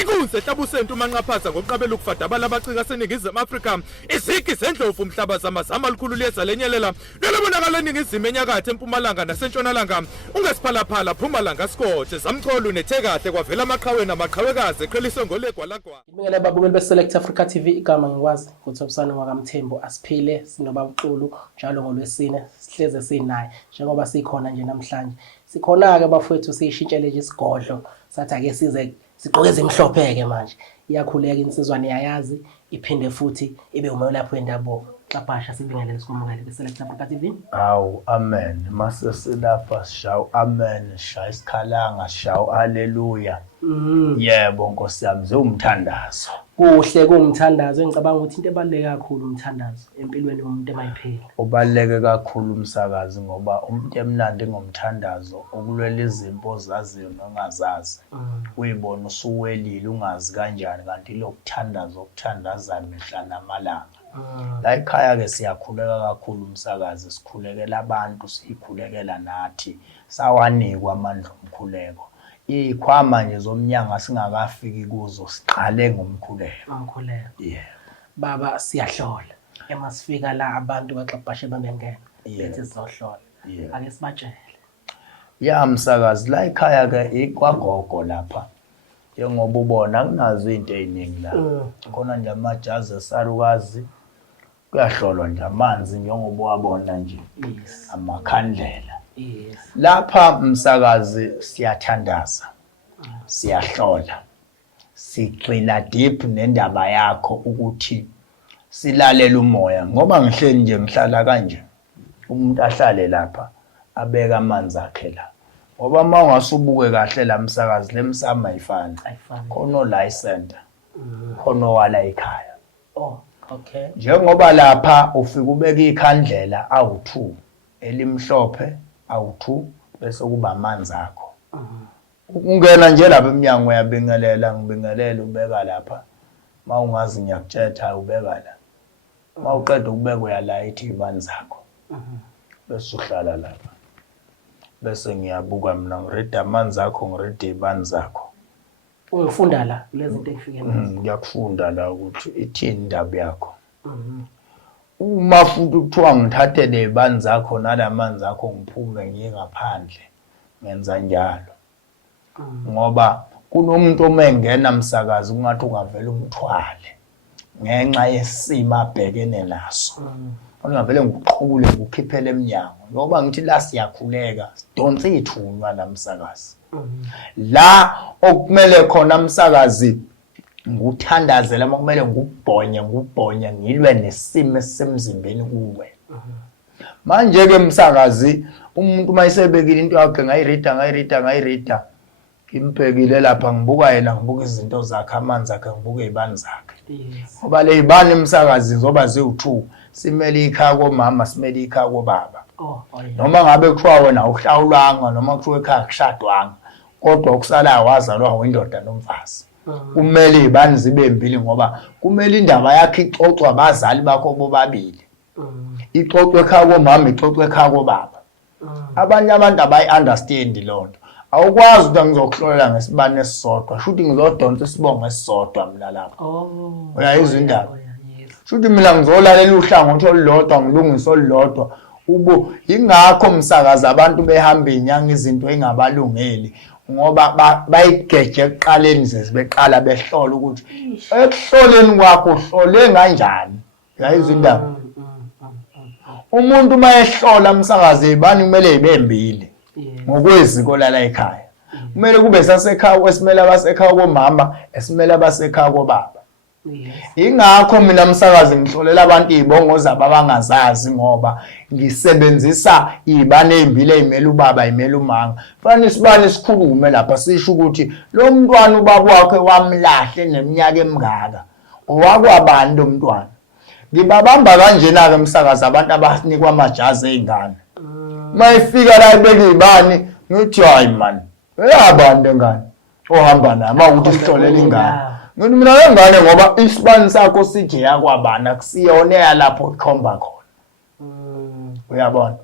Ikuze tabusento manqaphaza ngoqabela ukufadabala abacika seningizimu Afrika. Izigi zendlovu umhlaba zamazama alikhulu lezalenyelela. Lolobonakala eningizimu enyakatho empumalanga nasentshonalanga. Ungesiphalaphala Mpumalanga Scott zamcholo nethekahle kwavela amaqhawe namaqhawekazi eqheliswe ngolegwalagwa. Ngibingelela ababukeli beSelect Africa TV igama ngikwazi uThobisana wakamthembu Asiphile sinoba uXulu njalo ngolwesine sihleze sinaye njengoba sikhona nje namhlanje. Sikhona ke bafowethu sishintshele nje isigodlo sathi ake size sigqoke ezimhlophe manje. Iyakhuleka insizwane yayazi iphinde futhi ibe umelaphi wendabuko. Xabhasha sibingelele sikomukele beSelect Africa TV. Awu amen mase silapha sishawu amen shaya isikhalanga shawu haleluya. Yebo Nkosi yami umthandazo. Kuhle kumthandazo engicabanga ukuthi into ebaluleke kakhulu umthandazo empilweni yomuntu emayiphila. Ubaluleke kakhulu umsakazi ngoba umuntu emnandi ngomthandazo ukulwela izimpo zaziyo nongazazi. Uyibona usuwelile ungazi kanjani kanti lokuthandaza okuthandaza mihla namalanga. La ekhaya ke siyakhuleka kakhulu umsakazi sikhulekela abantu sikhulekela nathi sawanikwa amandla omkhuleko. Ikhwama nje zomnyanga singakafiki kuzo siqale ngomkhuleko. Umkhuleko. Yeah. Baba siyahlola. Emasifika la abantu baxabhashe bamengena. Bethi sizohlola. Ake sibatshele. Ya msakazi la ekhaya ke ikwagogo lapha. Njengoba ubona kunazo izinto eziningi la. Khona nje amajazi esalukazi. Kuyahlolwa nje amanzi njengoba wabona nje. Amakhandlela. Yes. Lapha msakazi siyathandaza. Siyahlola. Sigxila deep nendaba yakho ukuthi silalela umoya ngoba ngihleli nje ngihlala kanje. Umuntu ahlale lapha abeka amanzi akhe la. Ngoba mawungasubuke kahle la msakazi lemsama ayifani. Khona la center. Khona wala ekhaya. Oh, okay. Njengoba lapha ufika ubeka ikhandlela awu2 elimhlophe awu2 bese kuba amanzi akho. Ungena nje lapha eminyango uyabingelela ngibingelela ubeka lapha. Mawungazi ngiyakutshetha ubeka la. Mawuqeda ukubeka uyalayithi imanzi akho. Bese uhlala lapha. Bese ngiyabuka mina ngireda amanzi akho ngireda ibanzi akho. Ungifunda la lezi zinto engifike nazo. Ngiyakufunda la ukuthi ithini indaba yakho. Uma futhi kuthiwa ngithathele ibanzi akho nalamanzi akho ngiphume ngiye ngaphandle ngenza njalo. Ngoba kunomuntu omengena msakazi kungathi ungavela umthwale ngenxa yesimo abhekene naso. Ungavele ngikuqhubule ngikhiphele eminyango ngoba ngithi la siyakhuleka sidonse ithunywa namsakazi. La okumele khona msakazi nguthandazela makumele ngubhonye ngilwe nesimo semzimbeni kuwe. Manje ke msakazi umuntu mayisebekile into yakhe ngayirida ngimbhekile lapha ngibuka yena ngibuka izinto zakhe amanzi akhe ngibuka izibani zakhe. Ngoba le izibani msakazi zoba ziwu2 simele ikhaya komama simele ikhaya kobaba. Noma ngabe kuthiwa wena uhlawulanga noma kuthiwa ekhaya kushadwanga kodwa ukusalayo wazalwa windoda nomfazi. Kumele izibani zibe mbili ngoba kumele indaba yakhe ixoxwe abazali bakho bobabili. Ixoxwe ekhaya komama ixoxwe ekhaya kobaba. Abanye abantu abayi-understand lonto. Awukwazi ukuthi ngizokuhlolela ngesibane esisodwa futhi ngizodonsa isibongo esisodwa mina lapha. Uyayizwa indaba. Futhi mina ngizolalela uhlangothi olulodwa ngilungise olulodwa. Ubo ingakho msakazi abantu behamba inyanga izinto engabalungeli ngoba bayigeje ekuqaleni sebeqala behlola ukuthi ekuhloleni kwakho uhlole kanjani. Uyayizwa indaba. Umuntu mayehlola msakazi izibani kumele ibe mbili. Ngokweziko la ekhaya. Kumele kube sasekhaya kwesimele abasekhaya komama esimele abasekhaya kobaba. Ingakho mina msakazi ngihlolela abantu izibongo zabo abangazazi ngoba ngisebenzisa izibane ezimbili ezimele ubaba ezimele umanga. Fanele isibane sikhulume lapha sisho ukuthi lo mntwana ubaba wakhe wamlahle neminyaka emingaka. Owakwabani lo mntwana? Ngibabamba kanjena ke msakazi abantu abasinikwa amajazi ezingane. Mayifika la ibeka izibani ngithi hayi man. Eyabande ngane. Ohamba nama ukuthi sihlolela ingane. Ngithi mina ngane ngoba isibani sakho sithi yakwabana kusiyona lapho ikhomba khona. Uyabona?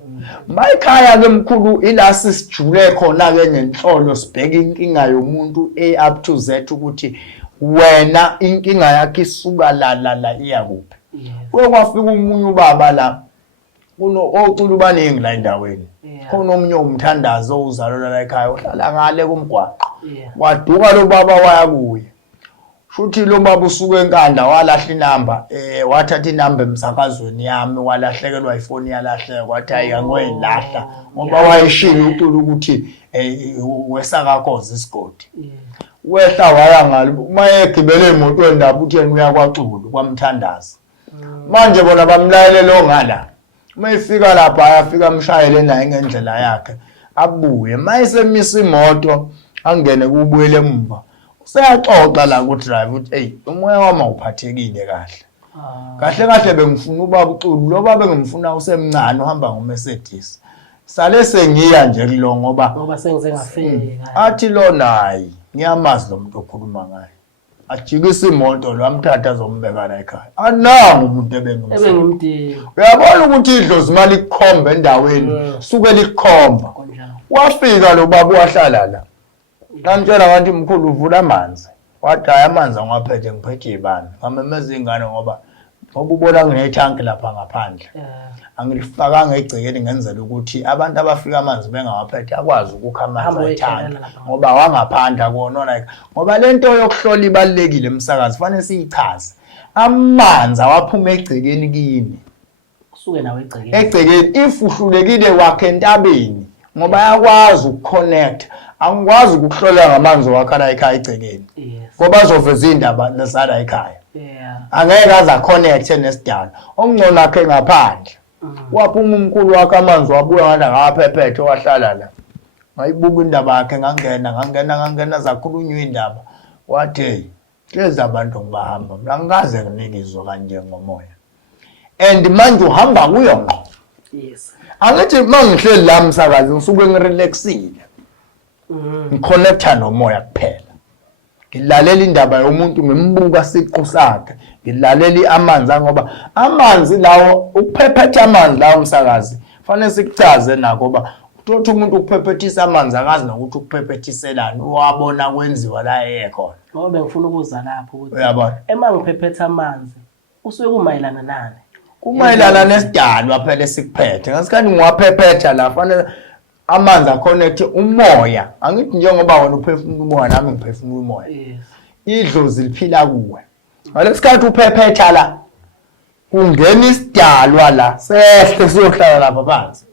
Mayikhaya ke mkhulu ila sisijule khona ke nenhlolo sibheka inkinga yomuntu up to Z ukuthi wena inkinga yakhe isuka la iya kuphi. Kwafika umunye ubaba la ocula baningi la endaweni. Khona omunye umthandazo uzalwa la ekhaya uhlala ngale kumgwaqo. Waduka lo baba waya kuye. Shuthi lo baba usuke enkanda walahla inamba wathatha inamba emsakazweni yami walahlekelwa ifoni yalahleka wathi hayi angoyilahla ngoba wayeshilo ucula ukuthi wesakakoza isigodi. Wehla waya ngalo mayegibele imoto endaba uthi yena uyakwacula kwamthandazo. Manje bona bamlayele lo ngala. Mayifika lapha ayafika amshayele naye ngendlela yakhe abuye mayisemisa imoto angene kubuyele emva. Useyaxoxa la ku drive uthi hey umoya wami uphathekile kahle. Kahle bengifuna ubaba uculu lo baba bengimfuna usemncane uhamba ngoMercedes. Sale sengiya nje kulo ngoba sengize ngafika. Athi lo nayi ngiyamazi lo muntu okhuluma ngaye. Ajikisa imoto lo amthatha azombeka la ekhaya. Anangu umuntu ebengimdinga. Uyabona ukuthi idlozi imali ikhomba endaweni suke likhomba. Wafika lo baba wahlala la. Ngantshela ngathi mkhulu uvula amanzi. Wathi hayi amanzi angaphethe ngiphethe ibani. Ngamemeza ingane ngoba ubona nginethanki lapha ngaphandle. Angilifakanga egcekeni ngenzela ukuthi abantu abafika amanzi bengawaphethe akwazi ukukha amanzi ethanki ngoba wangaphandla kona like ngoba lento yokuhlola ibalekile emsakazi fanele siyichaze. Amanzi awaphuma egcekeni kini. Usuke nawe egcekeni. Egcekeni if uhlulekile wakhe entabeni ngoba yakwazi ukuconnect. Angikwazi ukuhlola ngamanzi wakhe la ekhaya egcekeni. Ngoba azoveza indaba lesala ekhaya. Angeke aza connect nesidala. Omngcono akhe ngaphandle. Waphuma umkhulu wakhe amanzi wabuya ngala ngaphephethe wahlala la. Ngayibuka indaba yakhe ngangena zakhulunywa indaba. Wathi hlezi abantu ngibahamba. Angikaze nginikizwe kanje ngomoya. And manje uhamba kuyo ngqo. Yes. Angithi mangihleli la msakazi ngisuke ngirelaxile. Ngiconnecta nomoya kuphela. Ngilalela indaba yomuntu ngimbuka siqu sakhe. Ngilalela amanzi ngoba amanzi lawo ukuphephetha amanzi lawo msakazi fanele sikuchaze nako ngoba uthi umuntu ukuphephethisa amanzi akazi nokuthi ukuphephetiselani wabona kwenziwa la ekhona. Ngoba bengifuna ukuza lapho ukuthi uyabona emangiphephetha amanzi usuke kumayelana nani? Kumayelana nesidalwa phela sikuphethe. Ngasikhathi ngiwaphephetha la fanele amanzi aconnect umoya. Angithi njengoba wena uphefumula umoya nami ngiphefumula umoya. Idlozi liphila kuwe. Ngalesikhathi uphephetha la kungena isidalwa la sehle siyohlala lapha phansi.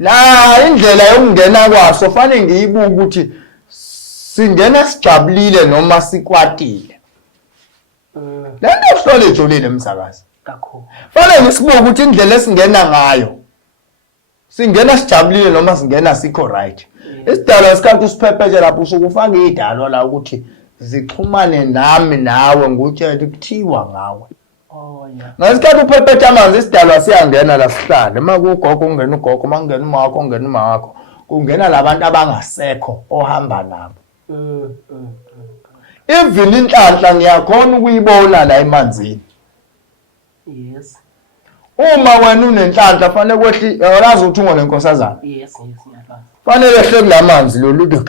La indlela yokungena kwaso fanele ngiyibuka ukuthi singena sijabulile noma sikwatile. Lento yokuhlola ejolile emsakazi. Kakhulu. Fanele ngisibuke ukuthi indlela esingena ngayo singena sijabulile noma singena sikho right. Isidalwa isikhathi usiphephethe lapho usuke ufaka idalwa la ukuthi zixhumane nami nawe ngutshela kuthiwa ngawe. Ngasikhathi uphephethe amanzi isidalwa siyangena la sihlale. Makugogo ungena ugogo, mangena uma wakho ungena uma wakho. Kungena labantu abangasekho ohamba nabo. Even inhlanhla ngiyakhona ukuyibona la emanzini. Yes. Uma wena unenhlanhla fanele kwehli yazi ukuthi ungone nkosazana. Yes, ngiyafana. Fanele ehle kulamanzi lo lude.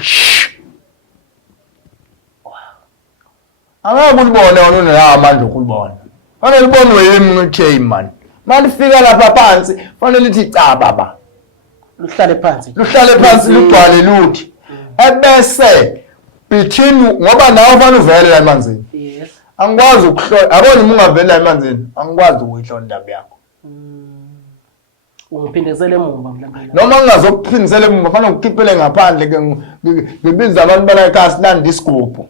Angeke ulibone wona unela amandla okulibona. Fanele libonwe yimi ngithe man. Malifika lapha phansi fanele lithi cha baba. Luhlale phansi. Luhlale phansi lugcwale luthi. Ebese between ngoba nawe fanele uvele la emanzini. Yes. Angikwazi ukuhlola. Abona uma ungavela la emanzini angikwazi ukuyihlola indaba yakho. Ungiphindezele emumva mhlawumbe. Noma ngingazokuphindisela emumva fanele ukukhiphele ngaphandle ke ngibiza abantu bala ekhaya silanda isigubhu.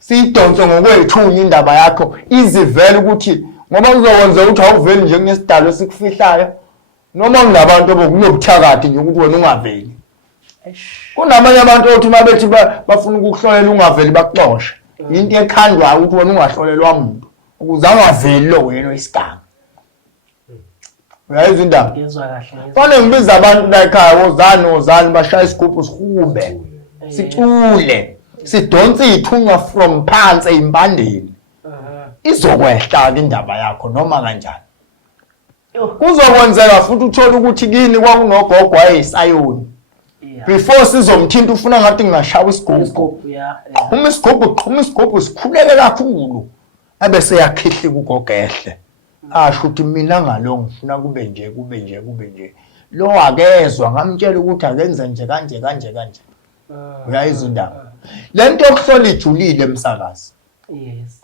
Siyidonse ngokwethunya indaba yakho izivele ukuthi ngoba uzokwenza ukuthi awuveli nje kunesidalo sikufihlayo noma kunabantu bokunobuthakathi nje ukuthi wena ungaveli. Kunamanye abantu othi mabethi bafuna ukukuhlolela ungaveli bakuxoshe. Into ekhandwa ukuthi wena ungahlolelwa umuntu ukuze angaveli lo wena isigaba. Uyayizwa indaba? Ngizwa kahle. Fanele ngibiza abantu la ekhaya ozani bashaya isigubhu sihube. Sicule. Sidonse ithunywa from phansi impandeni. Izokwehla indaba yakho noma kanjani. Kuzokwenzeka futhi uthola ukuthi kini kwakunogogo ayisayoni. Before sizomthinta ufuna ngathi ngingashawa isigubhu. Uma isigubhu sikhuleke kakhulu. Abese yakhihli kugogehle. Asho ukuthi mina ngalo ngifuna kube nje. Lo akezwa ngamtshela ukuthi akenze nje kanje. Uyayizwa indaba. Lento yokuhlola ijulile emsakazi. Yes.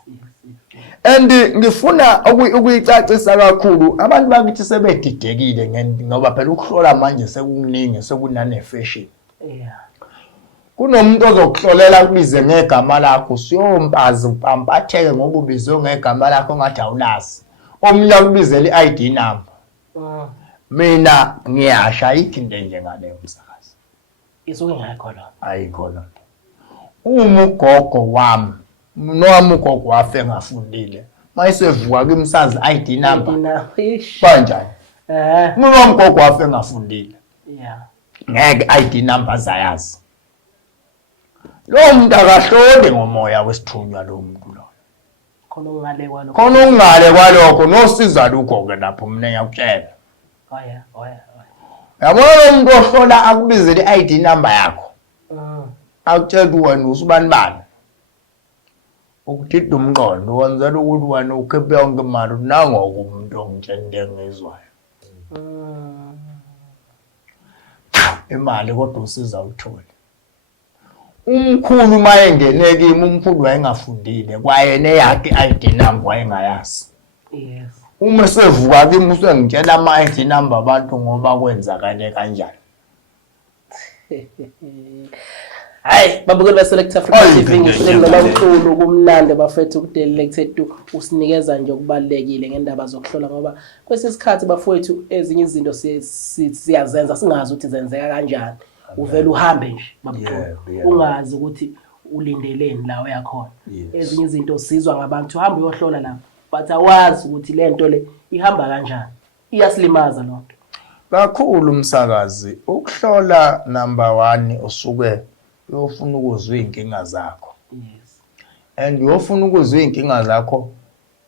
And ngifuna ukuyicacisa kakhulu abantu bakithi sebedidekile ngoba phela ukuhlola manje sekuningi sekunane fashion. Kunomuntu ozokuhlolela kubize ngegama lakho siyompazi umpampatheke ngoba ubizwe ngegama lakho ngathi awulazi. Omunye akubizele i-ID number. Mina ngiyasha ayikho into nje ngale umsakazi. Isuke ngakho la. Ayikho la. Ugogo wami noma ugogo wafe ngafundile. Mayisevuka kimsazi ID number. Kanjani? Noma ugogo wafe ngafundile. Ngeke ID number zayazi. Lo muntu akahloli ngomoya wesithunywa lo muntu lo. Khona ungale kwalokho nosiza lukho ke lapho mina ngiyakutshela. Yabona lo muntu ohlola akubizele i-ID number yakho. Akutshela wena usubani bani. Ukuthinta umqondo wenzela ukuthi wena ukhiphe yonke imali nangoku umuntu ongitshende ngizwayo. Imali kodwa usiza uthola. Umkhulu mayengene kimi umkhulu wayengafundile kwayena yakhe i-ID number wayengayazi. Uma sevuka kimi usengitshela ama-ID number abantu ngoba kwenzakale kanjani. Hayi babukeli beSelect Africa TV ngihleli noma uXulu kumnandi bafethu kuDelected usinikeza nje okubalekile ngendaba zokuhlola ngoba kwesisikhathi bafowethu ezinye izinto siyazenza singazi ukuthi zenzeka kanjani. Uvela uhambe nje babukeli ungazi ukuthi ulindeleni la uyakhona. Ezinye izinto sizwa ngabantu hamba uyohlola la but awazi ukuthi lento le ihamba kanjani. Iyasilimaza lonto. Kakhulu umsakazi ukuhlola number 1 usuke uyofuna ukuzwa inkinga zakho. And uyofuna ukuzwa inkinga zakho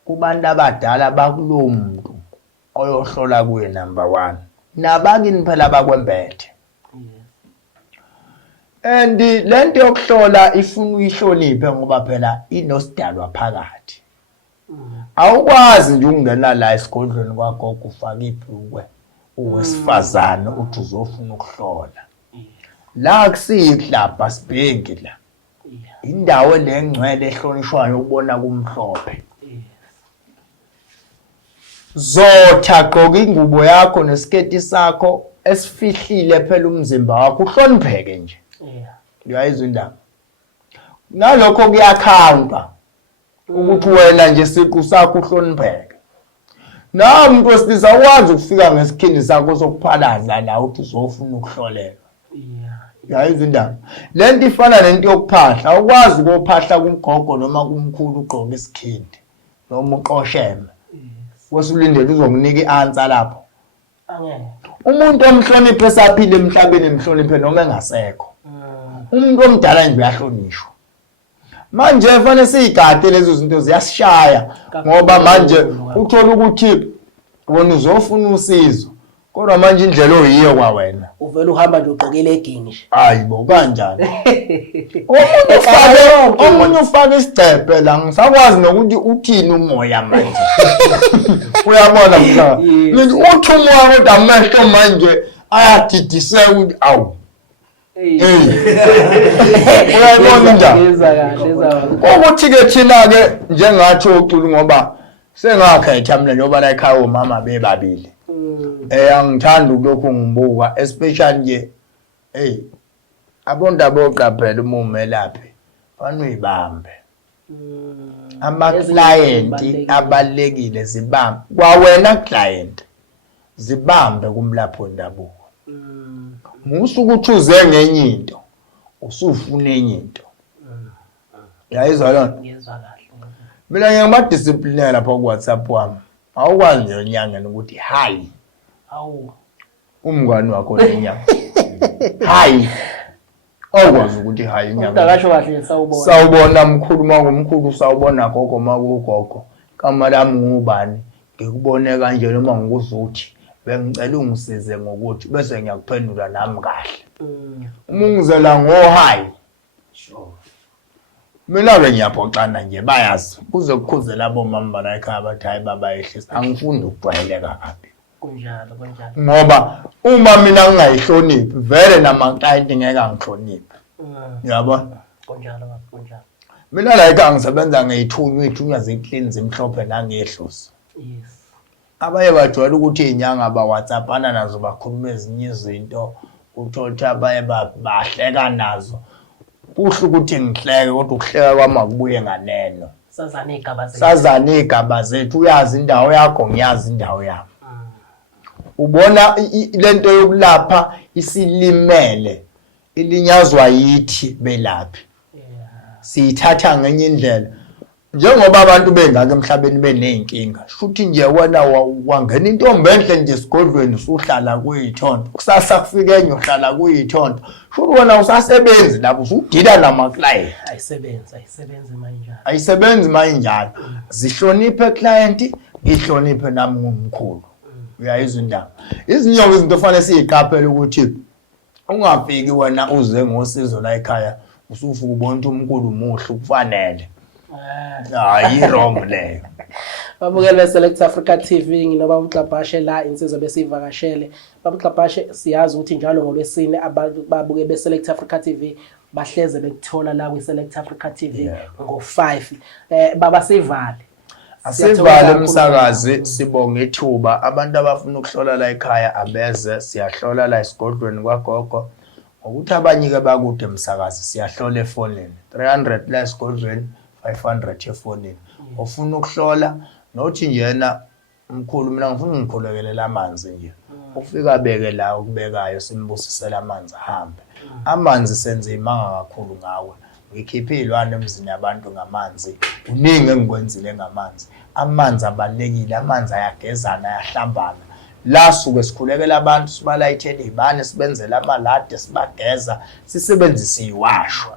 kubantu abadala bakulowo muntu oyohlola kuye number 1. Nabakini phela abakwembethe. And lento yokuhlola ifuna uyihloniphe ngoba phela inosidalwa phakathi. Awukwazi nje ukungena la esigodlweni kwagogo ufaka ibhlukwe uwesifazane uthi uzofuna ukuhlola. La kusihlapha sibhengi la. Indawo lengcwele ehlonishwayo ubona kumhlophe. Zotha gqoka ingubo yakho nesiketi sakho esifihlile phela umzimba wakho uhlonipheke nje. Uyayizwa indaba. Nalokho kuyakhanga ukuthi wena nje siqu sakho uhlonipheke. Na umuntu wesilisa wazi ukufika ngesikhindi sakho sokuphalaza la uthi uzofuna ukuhlolelwa. Uyayizwa indaba. Lento ifana nento yokuphahla ukwazi ukuphahla kumgogo noma kumkhulu ugqoka isikhindi noma uqosheme. Wesulindele uzokunika i-answer lapho. Umuntu omhloniphe esaphile emhlabeni emhloniphe noma engasekho. Umuntu omdala nje uyahlonishwa. Manje fanele sigade lezo zinto ziyashaya ngoba manje uthola ukuthi wena uzofuna usizo kodwa manje indlela oyiyo kwa wena uvela uhamba nje uqekele egini nje. Hayibo kanjani. Omunye ufaka isigcebhe la ngisakwazi nokuthi uthini umoya manje. Uyabona mhlaba. Ngithi uthi umoya kodwa amehlo manje ayadidiseka ukuthi awu. Uyabona njani? Ukuthi ke thina ke njengathi uXulu ngoba sengakhetha mina njengoba la ekhaya umama bebabili. Angithanda lokho ngibuka especially nje abonda boqaphela umumelaphi fanuyibambe. Ama client abalekile zibambe kwawena client zibambe kumlapho ndabuko. Musu ukuthi ngenye into usufuna enye into. Yayizwa lona? Ngiyezwa kahle. Mina ngiyabadiscipline lapha ku WhatsApp wami. Awukwazi nje unyanga ukuthi hayi. Awu. Umngani wakho lenyanga. Hayi. Awukwazi ukuthi hayi unyanga. Udakasho kahle sawubona. Sawubona mkhulu makumkhulu sawubona gogo makugogo. Kamalami ngubani? ngikubone kanje noma ngikuzuthi bengicela ungisize ngokuthi bese ngiyakuphendula nami kahle. Uma ungizela ngohayi Sure. mina ngiyaphoxana nje bayazi kuze kukhuzela abomama bala ekhaya bathi hayi baba ehlisa angifuni ukujwayeleka kabi. Kunjalo. Ngoba uma mina ngingayihloniphi vele nama-client ngeke angihloniphe. Uyabona? Kunjalo. Mina la ekhaya ngisebenza ngeyithunywa ze-clean zimhlophe nangehlosi. Yes. Abaye bajwayele ukuthi iy'nyanga ba-WhatsApp-ana nazo bakhuluma ezinye izinto uthola ukuthi abaye bahleka nazo. Kuhle ukuthi ngihleke kodwa ukuhleka kwami akubuye nganeno. Sazane igaba zethu uyazi indawo yakho ngiyazi indawo yami. Ubona lento yokulapha isilimele ilinyazwa yithi belaphi. Siyithatha ngenye indlela. Njengoba abantu bengaka emhlabeni beneyinkinga, shuthi nje wena wangena intombi enhle nje esigodlweni usuhlala kuyithonto. Kusasa kufika enye uhlala kuyithonto. Shuthi wena usasebenzi lapho usudila nama-client. Ayisebenzi manjalo. Zihloniphe client, ngihloniphe nami ngumkhulu. Uyayizwa indaba. Izinyoka izinto kufanele siyiqaphele ukuthi ungafiki wena uze ngosizo la ekhaya usufuka ubona umkhulu muhle ukufanele. Hayi wrong leyo. Babukele Select Africa TV nginoba uMxabhashe la insizwa besivakashele. Babuxabhashe siyazi ukuthi njalo ngolwesine abantu babuke beSelect Africa TV bahleze bekuthola la kwiSelect Africa TV ngo5. Baba sivale. Asivale umsakazi sibonga ithuba abantu abafuna ukuhlola la ekhaya abeze siyahlola la esigodlweni kwagogo. Ukuthi abanye ke bakude umsakazi siyahlola efonini 300 la esigodlweni 500 efonini. Ufuna ukuhlola nothi njena umkhulu mina ngifuna ngikholekelela amanzi nje. Ufika beke la ukubekayo simbusisela amanzi ahambe. Amanzi senze imanga kakhulu ngawe. Ngikhiphe ilwane emzini yabantu ngamanzi. Uningi engikwenzile ngamanzi. Amanzi abalekile, amanzi ayagezana ayahlambana. La suke sikhulekela abantu sibalayithele izibane sibenzela amalade sibageza sisebenzisa iwasho.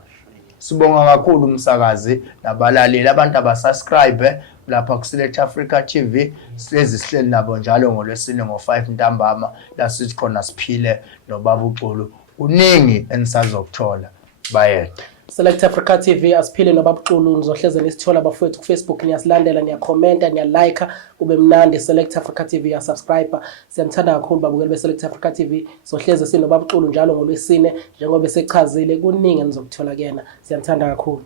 Sibonga kakhulu umsakazi nabalaleli abantu abasubscribe lapha ku Select Africa TV sihlezi sihleli nabo njalo ngolwesine ngo5 ntambama la sithi khona siphile noBabu Xulu uningi enisazokuthola bayede. Select Africa TV asiphile noBabu Xulu nizohleze nisithola bafowethu ku Facebook niyasilandela niyakhomenta niyalike kube mnandi. Select Africa TV ya subscriber siyanthanda kakhulu babukeli beSelect Africa TV sohleze sinoBabu Xulu njalo ngolwesine njengoba sechazile kuningi enizokuthola kuyena siyanthanda kakhulu.